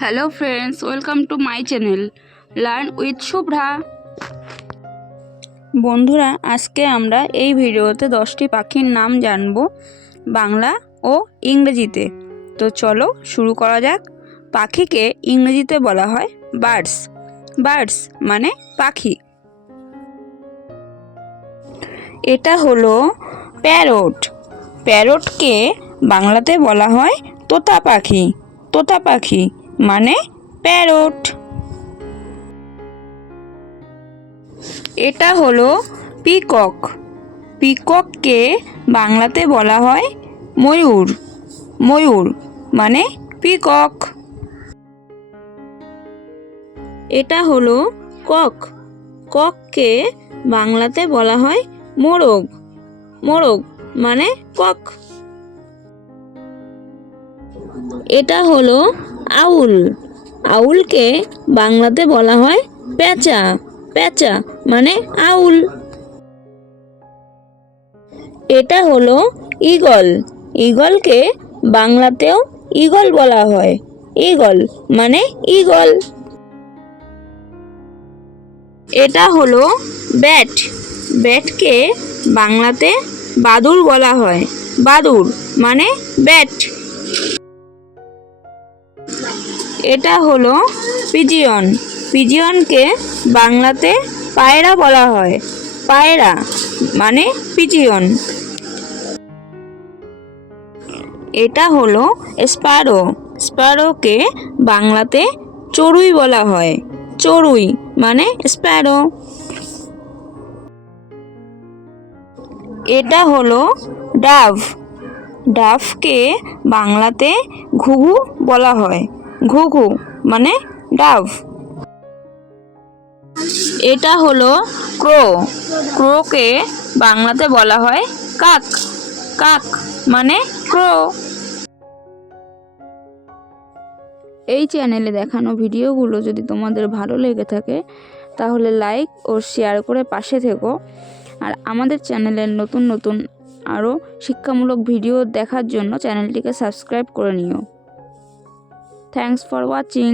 Hello friends, welcome to my channel learn with Shubhra. বন্ধুরা, আজকে আমরা এই ভিডিওতে 10টি পাখির নাম জানব বাংলা ও ইংরেজিতে। তো চলো শুরু করা যাক। পাখিকে ইংরেজিতে বলা হয় বার্ডস। বার্ডস মানে পাখি। এটা হলো প্যারট। প্যারটকে বাংলাতে বলা হয় তোতা পাখি। তোতা পাখি মানে প্যারট। এটা হলো পিকক। পিকককে বাংলাতে বলা হয় ময়ূর। ময়ূর মানে পিকক। এটা হলো কক। কককে বাংলাতে বলা হয় মোরগ। মোরগ মানে কক। এটা হলো আউল। আউলকে বাংলাতে বলা হয় পেঁচা। পেঁচা মানে আউল। এটা হলো ঈগল। ঈগলকে বাংলাতেও ঈগল বলা হয়। ঈগল মানে ঈগল। এটা হলো ব্যাট। ব্যাটকে বাংলাতে বাদুড় বলা হয়। বাদুড় মানে ব্যাট। এটা হলো পিজিয়ন। পিজিয়নকে বাংলাতে পায়রা বলা হয়। পায়রা মানে পিজিয়ন। এটা হলো স্প্যারো। স্প্যারোকে বাংলাতে চড়ুই বলা হয়। চড়ুই মানে স্প্যারো। এটা হলো ডাভ। ডাভকে বাংলাতে ঘুঘু বলা হয়। ঘুঘু মানে ডাভ। এটা হলো ক্রো। ক্রোকে বাংলাতে বলা হয় কাক। কাক মানে ক্রো। এই চ্যানেলে দেখানো ভিডিওগুলো যদি তোমাদের ভালো লেগে থাকে তাহলে লাইক ও শেয়ার করে পাশে থেকো। আর আমাদের চ্যানেলের নতুন নতুন আরও শিক্ষামূলক ভিডিও দেখার জন্য চ্যানেলটিকে সাবস্ক্রাইব করে নিও। Thanks for watching.